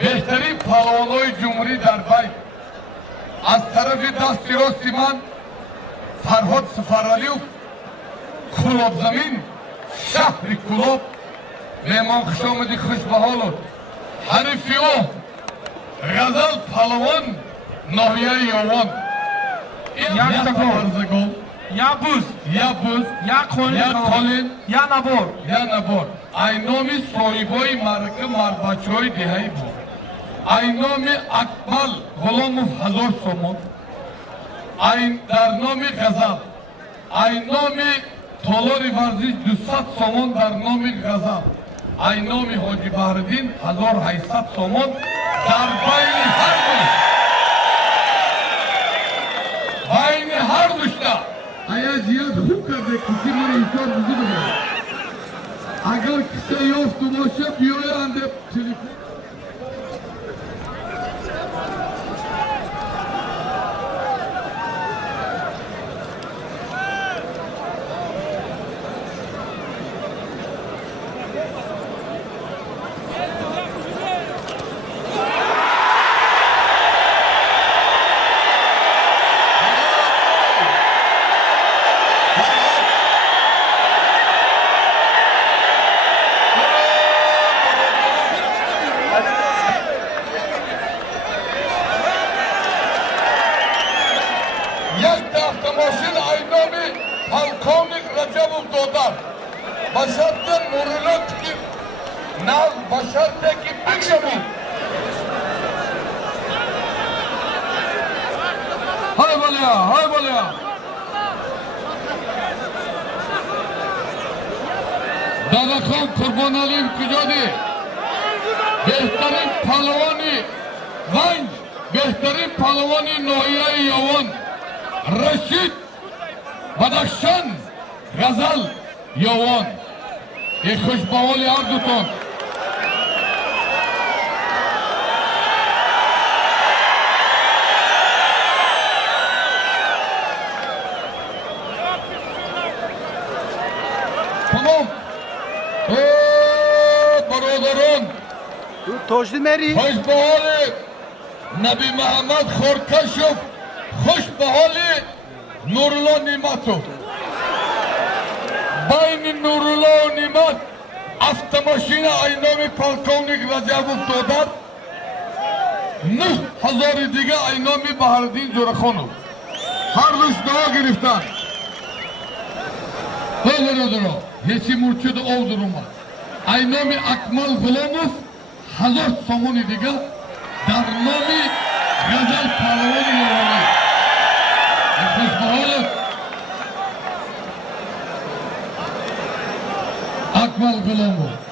بهترین پهلوان‌های جمهوری در بین از طرف دست راست من فرهاد سفرعلیوف کلاب زمین شهر کلاب مهمان خوش آمدی خوش به حالت حریفی او غزل پهلوان ناحیه یوان یک تفرزگل یا بوز یا قولین یا نبار اینامی صاحبای مرکه مربچهای دهی بود اینامی اکمل غلاموف 1000 سومون در نام غزل اینامی تالار ورزش 200 سومون در نام غزل اینامی حاجی بهردین 1800 سومون در بین هر دوشتا ایا زیاد خوب کرده کسی من ایسار بزی بگه اگر کسی یافتو باشه بیایند تلفن ماشین اینامی پلکونیک رجبوف دادر با شرط مرولت کی نال با شرط کی بگشمی های بالیا دادا خان قربان علیم کجا دی بهترین پهلوانی ونج بهترین پهلوانی ناحیه یوان رشید بدخشان غزل یوان ای خوش به حال هر دوتان تمام برادران توجدی مری خوش به حال نبی محمد خورکشوف خوش به حال نورالله نعمتو بین نورالله و نعمت автомашина اینامی پلکونیک رجبوف دادر 9000 دیگه اینامی بهردین زورخانو هر روز دعا گرفتن برادران هیچی مرچد او درما اینامی اکمل غلاموف 1000 سومون دیگه در نامی غزل پهلوان یوانی خوش به حالت اکمل غلاموف